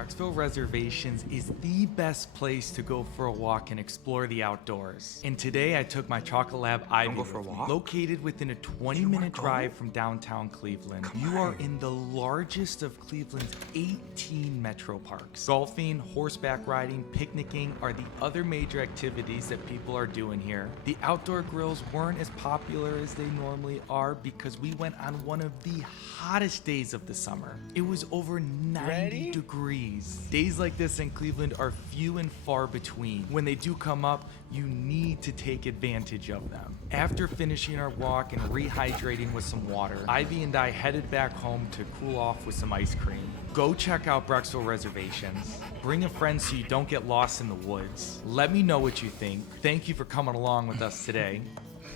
Brecksville Reservations is the best place to go for a walk and explore the outdoors. And today I took my Chocolate Lab Ivy go for a walk? located within a 20-minute drive from downtown Cleveland. You are in the largest of Cleveland's 18 metro parks. Golfing, horseback riding, picnicking are the other major activities that people are doing here. The outdoor grills weren't as popular as they normally are because we went on one of the hottest days of the summer. It was over 90 degrees. Days like this in Cleveland are few and far between. When they do come up, you need to take advantage of them. After finishing our walk and rehydrating with some water, Ivy and I headed back home to cool off with some ice cream. Go check out Brecksville Reservations. Bring a friend so you don't get lost in the woods. Let me know what you think. Thank you for coming along with us today.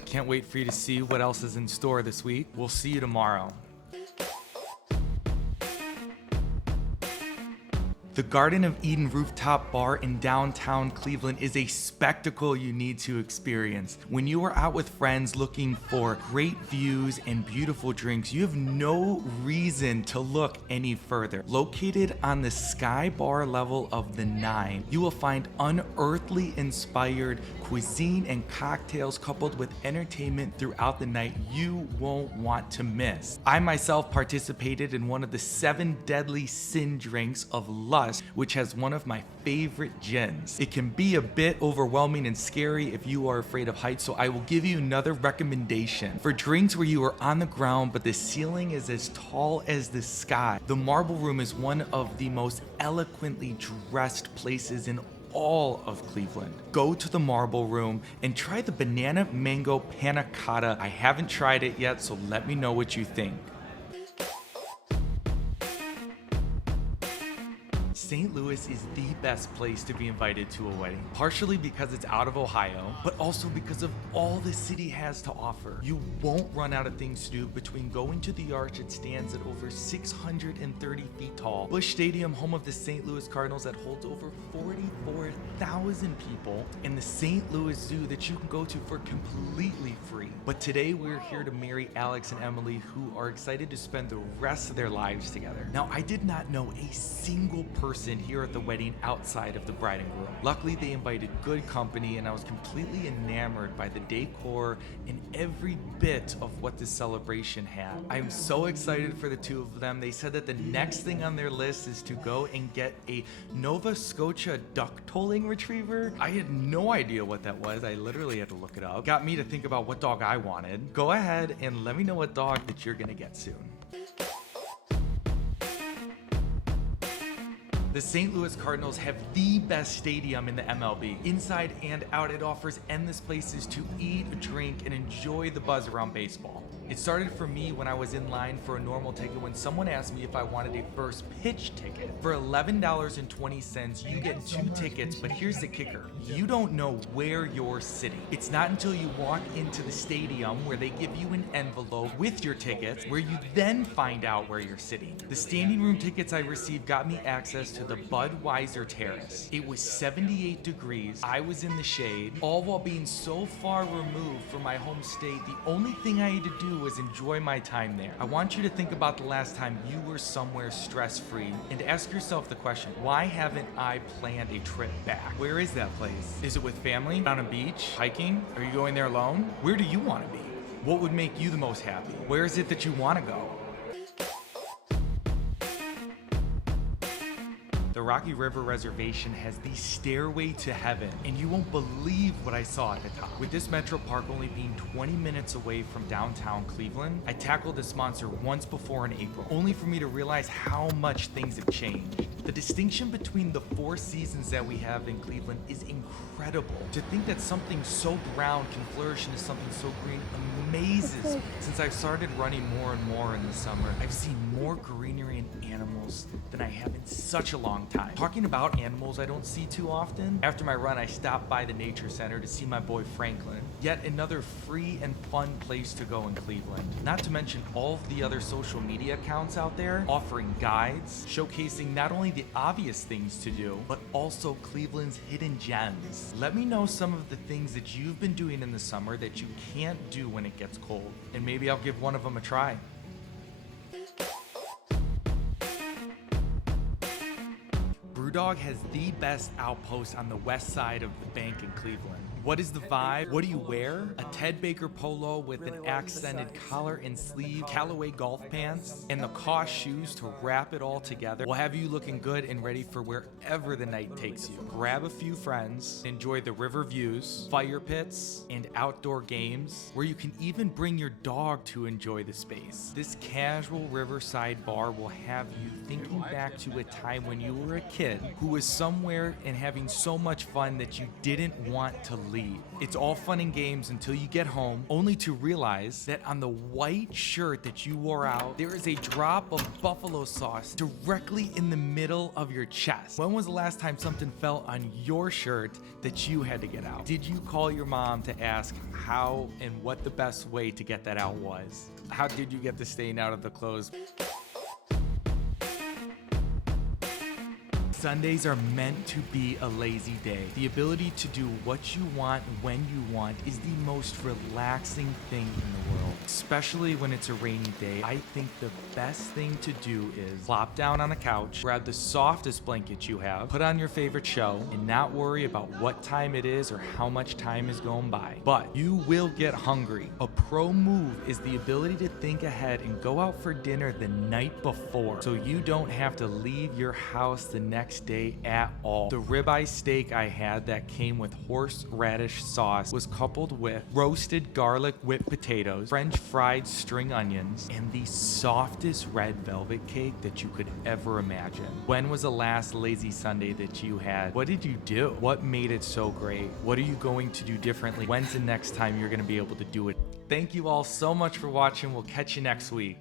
Can't wait for you to see what else is in store this week. We'll see you tomorrow. The Garden of Eden rooftop bar in downtown Cleveland is a spectacle you need to experience. When you are out with friends looking for great views and beautiful drinks, you have no reason to look any further. Located on the sky bar level of the 9, you will find unearthly inspired cuisine and cocktails coupled with entertainment throughout the night you won't want to miss. I myself participated in one of the 7 deadly sin drinks of lust, which has one of my favorite gins. It can be a bit overwhelming and scary if you are afraid of heights, so I will give you another recommendation. For drinks where you are on the ground but the ceiling is as tall as the sky, the Marble Room is one of the most eloquently dressed places in all of Cleveland. Go to the Marble Room and try the banana mango panna cotta. I haven't tried it yet, so let me know what you think. St. Louis is the best place to be invited to a wedding, partially because it's out of Ohio, but also because of all the city has to offer. You won't run out of things to do between going to the arch that stands at over 630 feet tall, Busch Stadium, home of the St. Louis Cardinals that holds over 44,000 people, and the St. Louis Zoo that you can go to for completely free. But today we're here to marry Alex and Emily, who are excited to spend the rest of their lives together. Now, I did not know a single person here at the wedding outside of the bride and groom. Luckily, they invited good company, and I was completely enamored by the decor and every bit of what this celebration had. I am so excited for the two of them. They said that the next thing on their list is to go and get a Nova Scotia duck tolling retriever. I had no idea what that was. I literally had to look it up. Got me to think about what dog I wanted. Go ahead and let me know what dog that you're gonna get soon. The St. Louis Cardinals have the best stadium in the MLB. Inside and out, it offers endless places to eat, drink, and enjoy the buzz around baseball. It started for me when I was in line for a normal ticket when someone asked me if I wanted a first pitch ticket. For $11.20, you get 2 tickets, but here's the kicker. You don't know where you're sitting. It's not until you walk into the stadium where they give you an envelope with your tickets where you then find out where you're sitting. The standing room tickets I received got me access to the Budweiser Terrace. It was 78 degrees. I was in the shade, all while being so far removed from my home state. The only thing I had to do was enjoy my time there. I want you to think about the last time you were somewhere stress-free and ask yourself the question, why haven't I planned a trip back? Where is that place? Is it with family? On a beach? Hiking? Are you going there alone? Where do you want to be? What would make you the most happy? Where is it that you want to go? The Rocky River Reservation has the stairway to heaven, and you won't believe what I saw at the top. With this metro park only being 20 minutes away from downtown Cleveland, I tackled this monster once before in April, only for me to realize how much things have changed. The distinction between the 4 seasons that we have in Cleveland is incredible. To think that something so brown can flourish into something so green amazes me. Since I've started running more and more in the summer, I've seen more greenery and animals than I have in such a long time. Talking about animals I don't see too often, after my run I stopped by the nature center to see my boy Franklin. Yet another free and fun place to go in Cleveland. Not to mention all of the other social media accounts out there offering guides, showcasing not only the obvious things to do, but also Cleveland's hidden gems. Let me know some of the things that you've been doing in the summer that you can't do when it gets cold, and maybe I'll give one of them a try. BrewDog has the best outpost on the west side of the bank in Cleveland. What is the vibe? What do you wear? A Ted Baker polo with an accented collar and sleeve, Callaway golf pants, and the Koss shoes to wrap it all together will have you looking good and ready for wherever the night takes you. Grab a few friends, enjoy the river views, fire pits, and outdoor games where you can even bring your dog to enjoy the space. This casual riverside bar will have you thinking back to a time when you were a kid who was somewhere and having so much fun that you didn't want to leave. It's all fun and games until you get home, only to realize that on the white shirt that you wore out, there is a drop of buffalo sauce directly in the middle of your chest. When was the last time something fell on your shirt that you had to get out? Did you call your mom to ask how and what the best way to get that out was? How did you get the stain out of the clothes? Sundays are meant to be a lazy day. The ability to do what you want when you want is the most relaxing thing in the world. Especially when it's a rainy day, I think the best thing to do is plop down on a couch, grab the softest blanket you have, put on your favorite show, and not worry about what time it is or how much time is going by. But you will get hungry. A pro move is the ability to think ahead and go out for dinner the night before so you don't have to leave your house the next day at all. The ribeye steak I had that came with horseradish sauce was coupled with roasted garlic whipped potatoes, French fried string onions, and the softest red velvet cake that you could ever imagine. When was the last lazy Sunday that you had? What did you do? What made it so great? What are you going to do differently? When's the next time you're going to be able to do it? Thank you all so much for watching. We'll catch you next week.